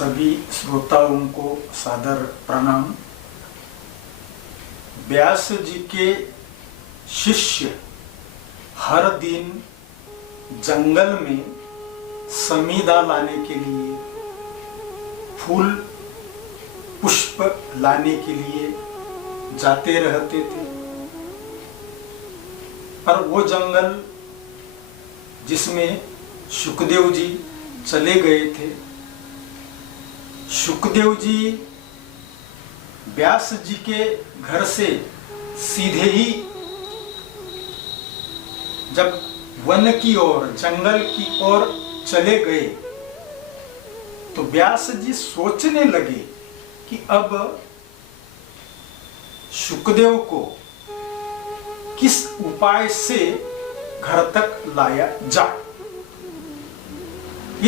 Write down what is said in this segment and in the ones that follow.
सभी श्रोताओं को सादर प्रणाम। व्यास जी के शिष्य हर दिन जंगल में समीदा लाने के लिए, फूल पुष्प लाने के लिए जाते रहते थे। और वो जंगल जिसमें शुकदेव जी चले गए थे, शुकदेव जी व्यास जी के घर से सीधे ही जब वन की ओर, जंगल की ओर चले गए तो व्यास जी सोचने लगे कि अब शुकदेव को किस उपाय से घर तक लाया जाए।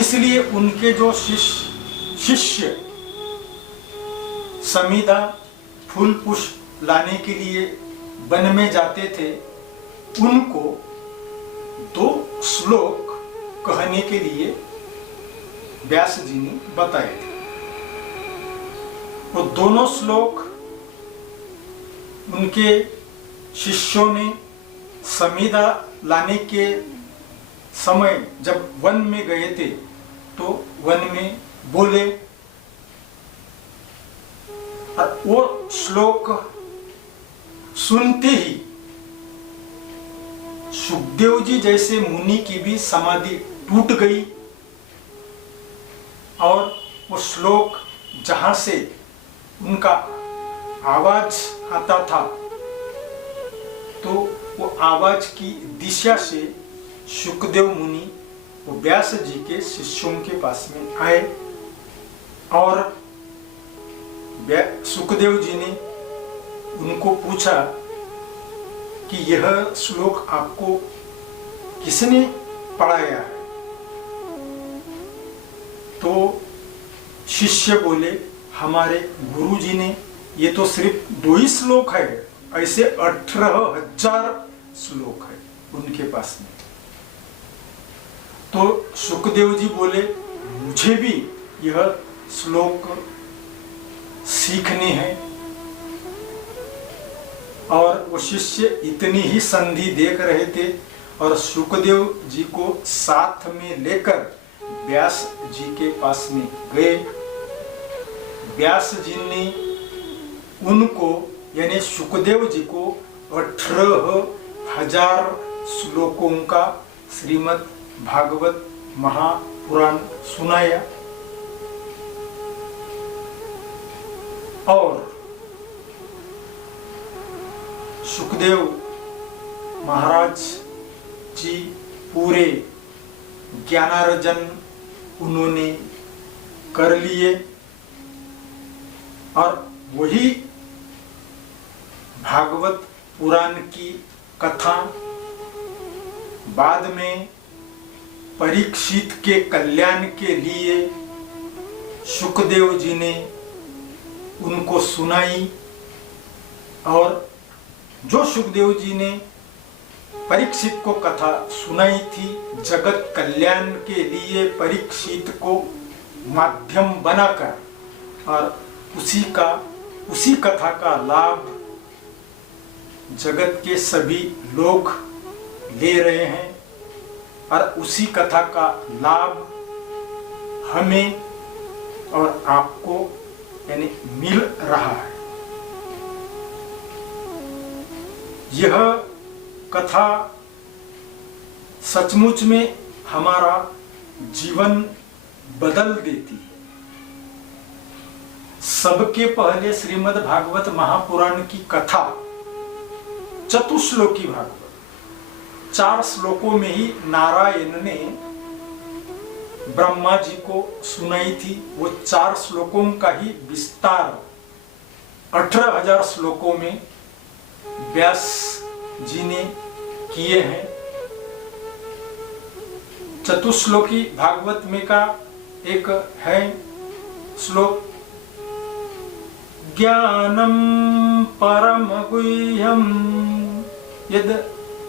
इसलिए उनके जो शिष्य समीदा फूल पुष्प लाने के लिए वन में जाते थे, उनको 2 श्लोक कहने के लिए व्यास जी ने बताए थे। वो दोनों श्लोक उनके शिष्यों ने समीदा लाने के समय जब वन में गए थे तो वन में बोले। और वो श्लोक सुनते ही शुकदेव जी जैसे मुनि की भी समाधि टूट गई और वो श्लोक जहां से उनका आवाज आता था तो वो आवाज की दिशा से शुकदेव मुनि वो व्यास जी के शिष्यों के पास में आए और शुकदेव जी ने उनको पूछा कि यह श्लोक आपको किसने पढ़ाया है? तो शिष्य बोले, हमारे गुरु जी ने। ये तो सिर्फ 2 ही श्लोक है, ऐसे 18,000 श्लोक है उनके पास में। तो शुकदेव जी बोले, मुझे भी यह श्लोक सीखने हैं। और वो शिष्य इतनी ही संधि देख रहे थे और शुकदेव जी को साथ में लेकर व्यास जी के पास में गए। व्यास जी ने उनको यानी शुकदेव जी को 18,000 श्लोकों का श्रीमद् भागवत महापुराण सुनाया। और शुकदेव महाराज जी पूरे ज्ञानार्जन उन्होंने कर लिए और वही भागवत पुराण की कथा बाद में परीक्षित के कल्याण के लिए शुकदेव जी ने उनको सुनाई। और जो शुकदेव जी ने परीक्षित को कथा सुनाई थी, जगत कल्याण के लिए परीक्षित को माध्यम बनाकर और उसी कथा का लाभ जगत के सभी लोग ले रहे हैं और उसी कथा का लाभ हमें और आपको यानी मिल रहा है। यह कथा सचमुच में हमारा जीवन बदल देती है। सबके पहले श्रीमद् भागवत महापुराण की कथा चतुश्लोकी भागवत 4 श्लोकों में ही नारायण ने ब्रह्मा जी को सुनाई थी। वो 4 श्लोकों का ही विस्तार 18,000 श्लोकों में व्यास जी ने किए हैं। चतुश्लोकी भागवत में का एक है श्लोक, ज्ञानम परम गुह्यम यद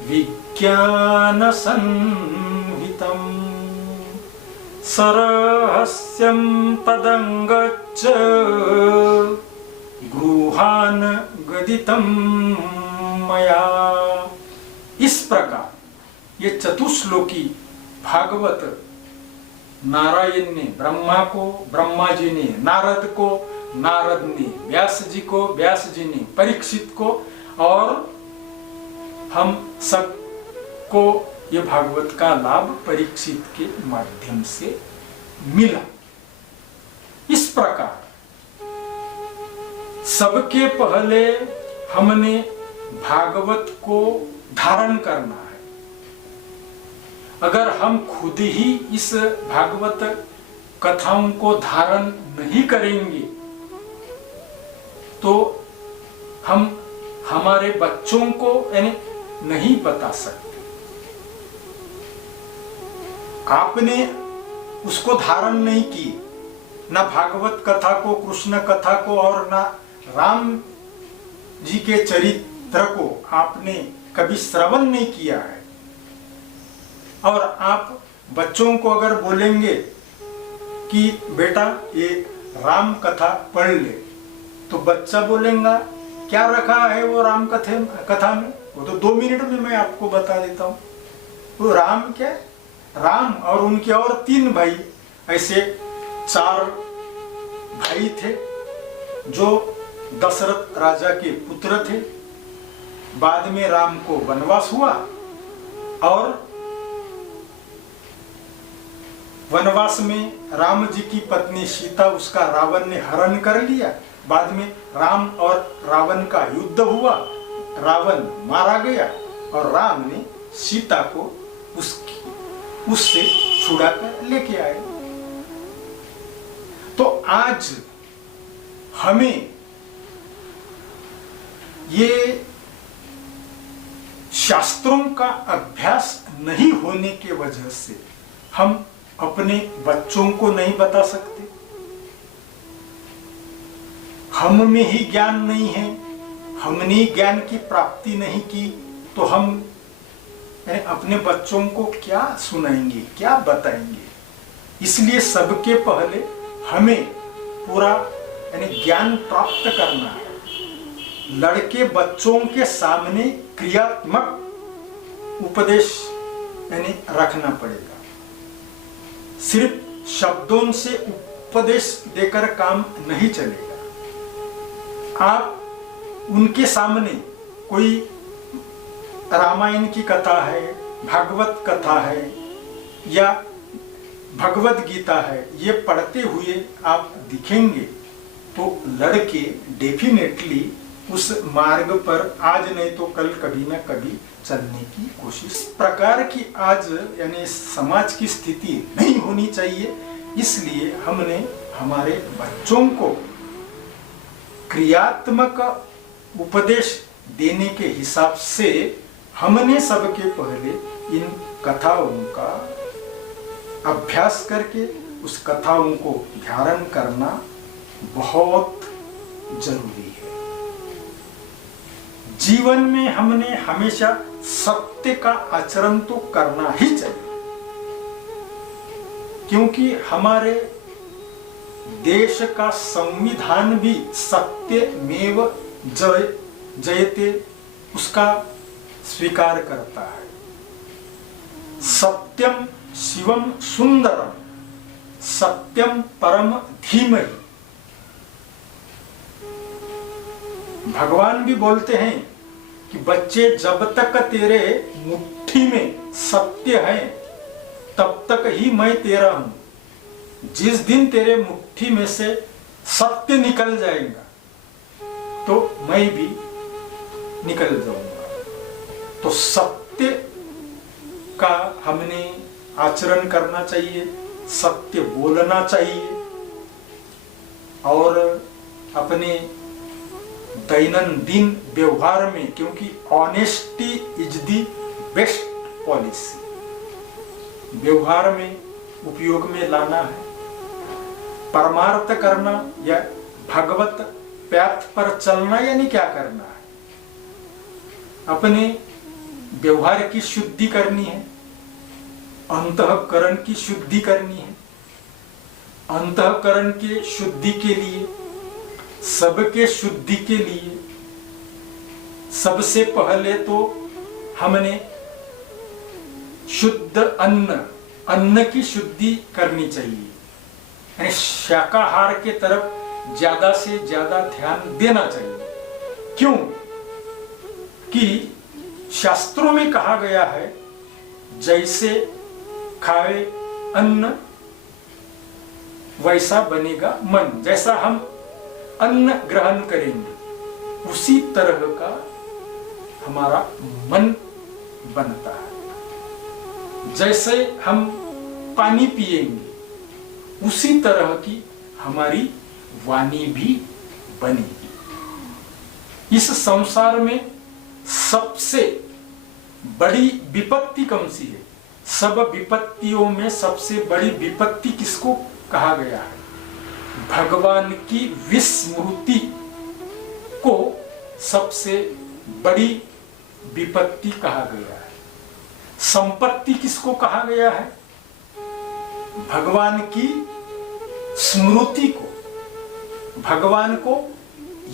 विज्ञान संहितम सरहस्यं तदङ्गच्च गृहान गदितं मया। इस प्रकार ये चतुश्लोकी भागवत नारायण ने ब्रह्मा को, ब्रह्मा जी ने नारद को, नारद ने व्यास जी को, व्यास जी ने परीक्षित को, और हम सबको ये भागवत का लाभ परीक्षित के माध्यम से मिला। इस प्रकार सबके पहले हमने भागवत को धारण करना है। अगर हम खुद ही इस भागवत कथाओं को धारण नहीं करेंगे तो हम हमारे बच्चों को यानी नहीं बता सकते। आपने उसको धारण नहीं की, ना भागवत कथा को, कृष्ण कथा को, और ना राम जी के चरित्र को आपने कभी श्रवण नहीं किया है, और आप बच्चों को अगर बोलेंगे कि बेटा ये राम कथा पढ़ ले, तो बच्चा बोलेगा क्या रखा है वो राम कथा में, वो तो 2 मिनट में मैं आपको बता देता हूँ। वो राम क्या, राम और उनके और 3 भाई, ऐसे 4 भाई थे जो दशरथ राजा के पुत्र थे। बाद में राम को वनवास हुआ और वनवास में राम जी की पत्नी सीता, उसका रावण ने हरण कर लिया। बाद में राम और रावण का युद्ध हुआ, रावण मारा गया और राम ने सीता को उससे छुड़ा कर लेके आए। तो आज हमें ये शास्त्रों का अभ्यास नहीं होने की वजह से हम अपने बच्चों को नहीं बता सकते। हम में ही ज्ञान नहीं है, हमने ज्ञान की प्राप्ति नहीं की, तो हम अपने बच्चों को क्या सुनाएंगे, क्या बताएंगे। इसलिए सबके पहले हमें पूरा ज्ञान प्राप्त करना है। लड़के बच्चों के सामने क्रियात्मक उपदेश रखना पड़ेगा। सिर्फ शब्दों से उपदेश देकर काम नहीं चलेगा। आप उनके सामने कोई रामायण की कथा है, भागवत कथा है या भगवत गीता है, ये पढ़ते हुए आप दिखेंगे तो लड़के डेफिनेटली उस मार्ग पर आज नहीं तो कल कभी ना कभी चलने की कोशिश। इस प्रकार की आज समाज की स्थिति नहीं होनी चाहिए। इसलिए हमने हमारे बच्चों को क्रियात्मक उपदेश देने के हिसाब से हमने सबके पहले इन कथाओं का अभ्यास करके उस कथाओं को धारण करना बहुत जरूरी है। जीवन में हमने हमेशा सत्य का आचरण तो करना ही चाहिए, क्योंकि हमारे देश का संविधान भी सत्यमेव जयते उसका स्वीकार करता है। सत्यम शिवम सुंदरम, सत्यम परम धीमहि। भगवान भी बोलते हैं कि बच्चे जब तक तेरे मुट्ठी में सत्य है तब तक ही मैं तेरा हूं। जिस दिन तेरे मुट्ठी में से सत्य निकल जाएगा तो मैं भी निकल जाऊंगा। तो सत्य का हमने आचरण करना चाहिए, सत्य बोलना चाहिए और अपने दैनंदिन व्यवहार में, क्योंकि honesty is the best policy, व्यवहार में उपयोग में लाना है। परमार्थ करना या भगवत पथ पर चलना यानी क्या करना है, अपने व्यवहार की शुद्धि करनी है, अंतःकरण की शुद्धि करनी है, अंतःकरण के शुद्धि के लिए, सबके शुद्धि के लिए सबसे पहले तो हमने शुद्ध अन्न की शुद्धि करनी चाहिए, यानी शाकाहार के तरफ ज्यादा से ज्यादा ध्यान देना चाहिए। क्यों कि शास्त्रों में कहा गया है, जैसे खाए अन्न वैसा बनेगा मन। जैसा हम अन्न ग्रहण करेंगे उसी तरह का हमारा मन बनता है। जैसे हम पानी पिएंगे उसी तरह की हमारी वाणी भी बनेगी। इस संसार में सबसे बड़ी विपत्ति कौन सी है? सब विपत्तियों में सबसे बड़ी विपत्ति किसको कहा गया है? भगवान की विस्मृति को सबसे बड़ी विपत्ति कहा गया है। संपत्ति किसको कहा गया है? भगवान की स्मृति को, भगवान को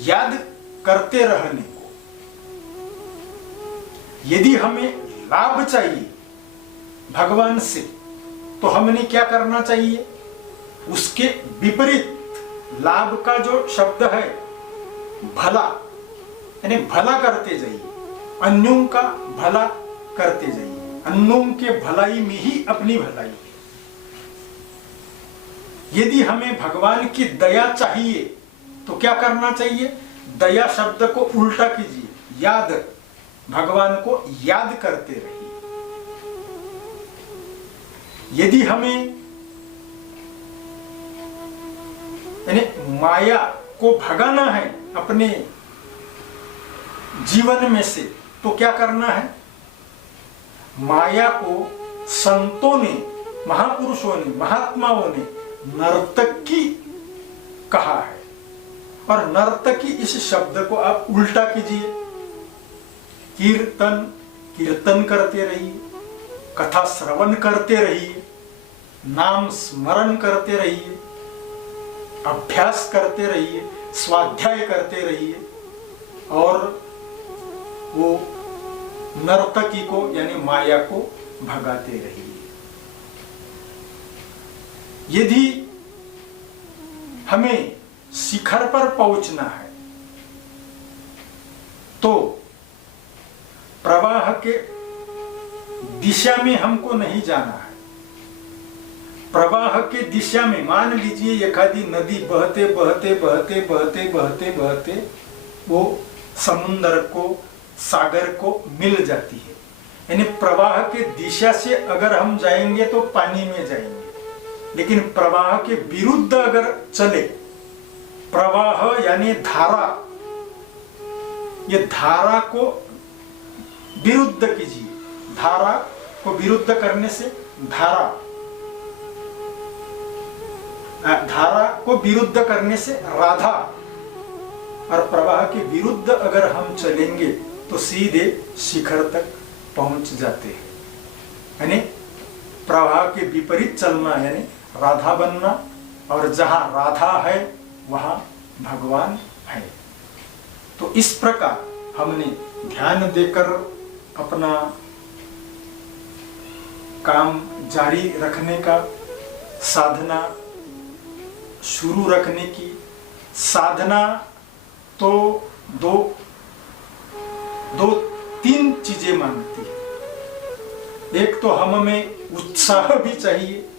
याद करते रहने को। यदि हमें लाभ चाहिए भगवान से तो हमने क्या करना चाहिए? उसके विपरीत लाभ का जो शब्द है भला, यानी भला करते जाइए, अन्यों का भला करते जाइए, अन्यों के भलाई में ही अपनी भलाई। यदि हमें भगवान की दया चाहिए तो क्या करना चाहिए? दया शब्द को उल्टा कीजिए, याद, भगवान को याद करते रहिए। यदि हमें यानी माया को भगाना है अपने जीवन में से तो क्या करना है? माया को संतों ने, महापुरुषों ने, महात्माओं ने नर्तकी कहा है। और नर्तकी इस शब्द को आप उल्टा कीजिए, कीर्तन करते रहिए, कथा श्रवण करते रहिए, नाम स्मरण करते रहिए, अभ्यास करते रहिए, स्वाध्याय करते रहिए और वो नर्तकी को यानी माया को भगाते रहिए। यदि हमें शिखर पर पहुंचना है तो प्रवाह के दिशा में हमको नहीं जाना है। प्रवाह के दिशा में मान लीजिए एक आधी नदी बहते बहते बहते बहते बहते बहते वो समुद्र को, सागर को मिल जाती है। यानी प्रवाह के दिशा से अगर हम जाएंगे तो पानी में जाएंगे, लेकिन प्रवाह के विरुद्ध अगर चले, प्रवाह यानी धारा, ये धारा को विरुद्ध कीजिए। धारा को विरुद्ध करने से धारा को विरुद्ध करने से राधा, और प्रवाह के विरुद्ध अगर हम चलेंगे तो सीधे शिखर तक पहुंच जाते हैं। यानी प्रवाह के विपरीत चलना यानी राधा बनना, और जहां राधा है वहां भगवान है। तो इस प्रकार हमने ध्यान देकर अपना काम जारी रखने का, साधना शुरू रखने की। साधना तो दो तीन चीजें मांगती है। एक तो हम में उत्साह भी चाहिए,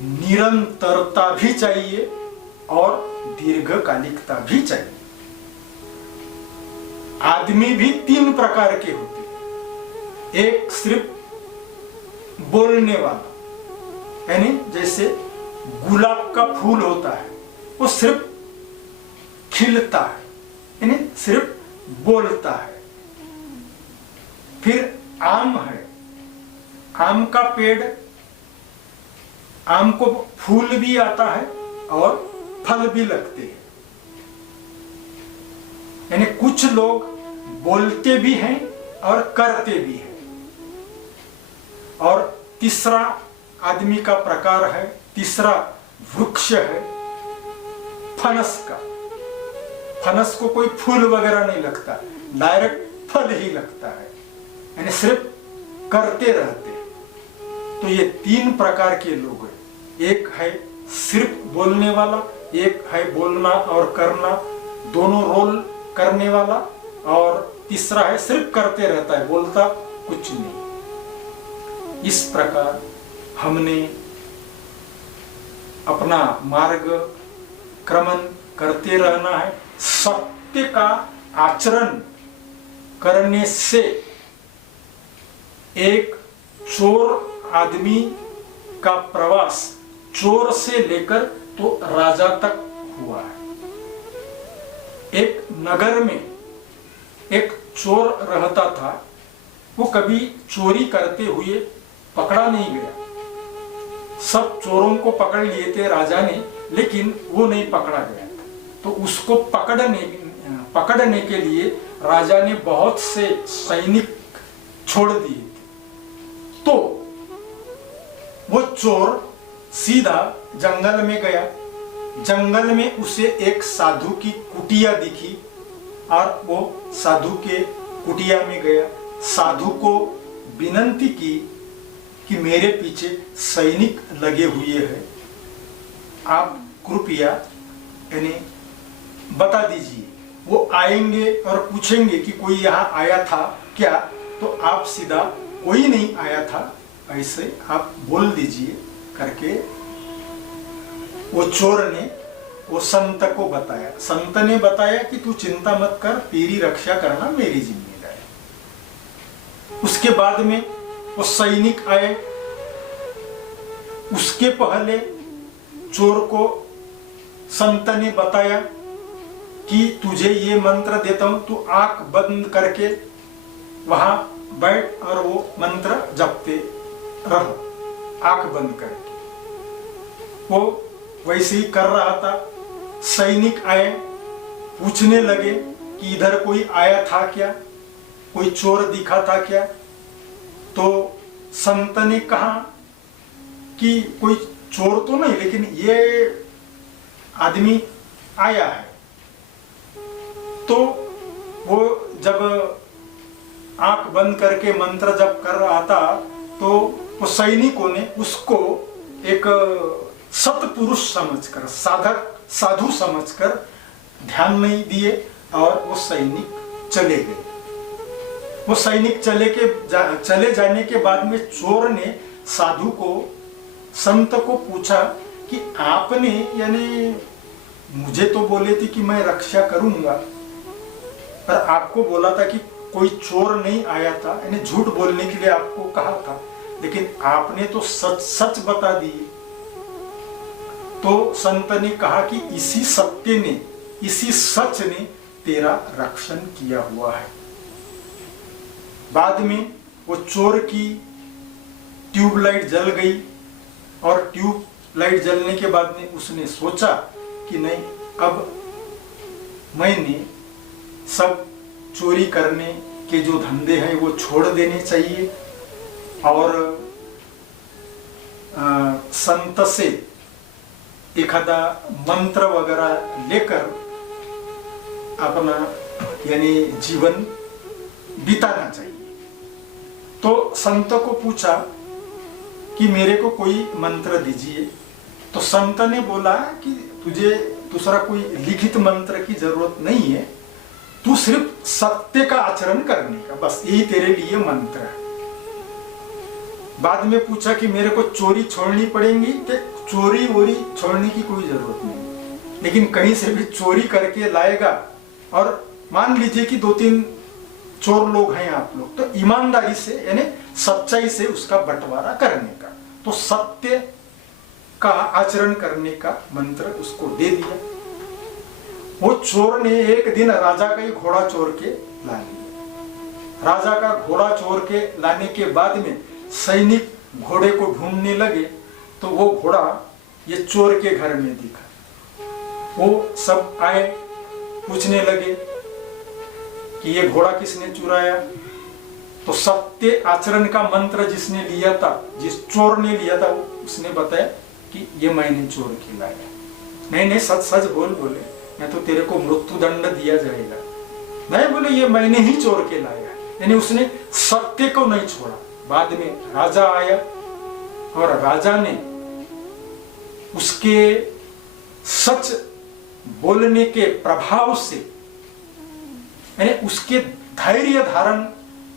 निरंतरता भी चाहिए और दीर्घकालिकता भी चाहिए। आदमी भी तीन प्रकार के होते हैं। एक सिर्फ बोलने वाला, यानी जैसे गुलाब का फूल होता है, वो सिर्फ खिलता है, यानी सिर्फ बोलता है। फिर आम है, आम का पेड़, आम को फूल भी आता है और फल भी लगते हैं। यानी कुछ लोग बोलते भी हैं और करते भी हैं। और तीसरा आदमी का प्रकार है, तीसरा वृक्ष है फनस का। फनस को कोई फूल वगैरह नहीं लगता, डायरेक्ट फल ही लगता है, यानी सिर्फ करते रहते हैं। तो ये 3 प्रकार के लोग हैं। एक है सिर्फ बोलने वाला, एक है बोलना और करना दोनों रोल करने वाला, और तीसरा है सिर्फ करते रहता है, बोलता कुछ नहीं। इस प्रकार हमने अपना मार्ग क्रमण करते रहना है। सत्य का आचरण करने से एक चोर आदमी का प्रवास चोर से लेकर तो राजा तक हुआ है। एक नगर में एक चोर रहता था, वो कभी चोरी करते हुए पकड़ा नहीं गया। सब चोरों को पकड़ लिए थे राजा ने, लेकिन वो नहीं पकड़ा गया था। तो उसको पकड़ने के लिए राजा ने बहुत से सैनिक छोड़ दिए थे। तो वो चोर सीधा जंगल में गया। जंगल में उसे एक साधु की कुटिया दिखी और वो साधु के कुटिया में गया। साधु को विनती की कि मेरे पीछे सैनिक लगे हुए हैं, आप कृपया यानी बता दीजिए। वो आएंगे और पूछेंगे कि कोई यहाँ आया था क्या, तो आप सीधा कोई नहीं आया था ऐसे आप बोल दीजिए करके वो चोर ने वो संत को बताया। संत ने बताया कि तू चिंता मत कर, तेरी रक्षा करना मेरी जिम्मेदारी। उसके बाद में वो सैनिक आए। उसके पहले चोर को संत ने बताया कि तुझे ये मंत्र देता हूं, तू आंख बंद करके वहां बैठ और वो मंत्र जपते रहो आंख बंद करके। वो वैसे ही कर रहा था। सैनिक आए, पूछने लगे कि इधर कोई आया था क्या, कोई चोर दिखा था क्या। तो संत ने कहा कि कोई चोर तो नहीं, लेकिन ये आदमी आया है। तो वो जब आंख बंद करके मंत्र जप कर रहा था, तो वो सैनिकों ने उसको एक सत्पुरुष समझकर, साधु समझकर ध्यान नहीं दिए और वो सैनिक चले गए। वो सैनिक चले जाने के बाद में चोर ने साधु को, संत को पूछा कि आपने यानी मुझे तो बोले थे कि मैं रक्षा करूंगा, पर आपको बोला था कि कोई चोर नहीं आया था, यानी झूठ बोलने के लिए आपको कहा था, लेकिन आपने तो सच सच बता दिए। तो संत ने कहा कि इसी सत्य ने, इसी सच ने तेरा रक्षण किया हुआ है। बाद में वो चोर की ट्यूबलाइट जल गई और ट्यूबलाइट जलने के बाद में उसने सोचा कि नहीं, अब मैंने सब चोरी करने के जो धंधे हैं वो छोड़ देने चाहिए और संत से एखादा मंत्र वगैरह लेकर अपना यानी जीवन बिताना चाहिए। तो संत को पूछा कि मेरे को कोई मंत्र दीजिए। तो संत ने बोला कि तुझे दूसरा कोई लिखित मंत्र की जरूरत नहीं है, तू सिर्फ सत्य का आचरण करने का, बस यही तेरे लिए मंत्र है। बाद में पूछा कि मेरे को चोरी छोड़नी पड़ेगी, तो चोरी वोरी छोड़ने की कोई जरूरत नहीं, लेकिन कहीं से भी चोरी करके लाएगा और मान लीजिए कि 2-3 चोर लोग हैं आप लोग, तो ईमानदारी से यानी सच्चाई से उसका बंटवारा करने का, तो सत्य का आचरण करने का मंत्र उसको दे दिया। वो चोर ने एक दिन राजा का ही घोड़ा चोर के ला लिया। राजा का घोड़ा चोर के लाने के बाद में सैनिक घोड़े को ढूंढने लगे, तो वो घोड़ा ये चोर के घर में दिखा। वो सब आए, पूछने लगे कि ये घोड़ा किसने चुराया। तो सत्य आचरण का मंत्र जिसने लिया था, जिस चोर ने लिया था, उसने बताया कि ये मैंने चोर के लाया, नहीं सच सच बोले, नहीं तो तेरे को मृत्यु दंड दिया जाएगा। नहीं बोले ये मैंने ही चोर के लाया, यानी उसने सत्य को नहीं छोड़ा। बाद में राजा आया और राजा ने उसके सच बोलने के प्रभाव से, यानी उसके धैर्य धारण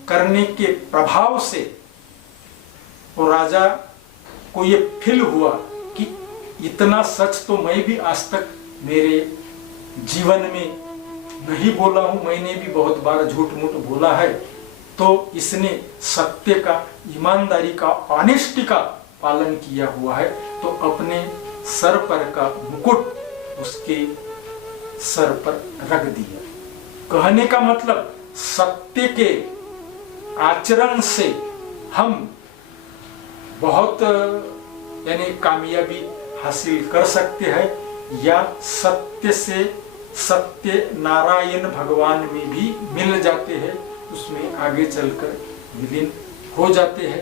करने के प्रभाव से, वो राजा को ये फील हुआ कि इतना सच तो मैं भी आज तक मेरे जीवन में नहीं बोला हूं, मैंने भी बहुत बार झूठ मूठ बोला है। तो इसने सत्य का, ईमानदारी का, ऑनेस्टी का पालन किया हुआ है, तो अपने सर पर का मुकुट उसके सर पर रख दिया। कहने का मतलब सत्य के आचरण से हम बहुत यानी कामयाबी हासिल कर सकते हैं, या सत्य से सत्य नारायण भगवान में भी मिल जाते हैं, उसमें आगे चलकर विलीन हो जाते हैं।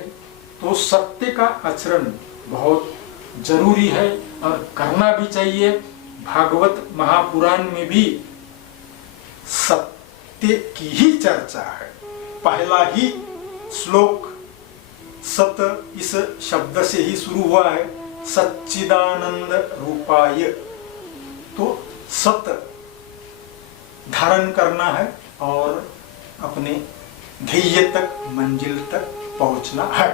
तो सत्य का आचरण बहुत जरूरी है और करना भी चाहिए। भागवत महापुराण में भी सत्य की ही चर्चा है। पहला ही श्लोक सत इस शब्द से ही शुरू हुआ है, सच्चिदानंद रूपाय। तो सत्य धारण करना है और अपने ध्येय तक, मंजिल तक पहुंचना है।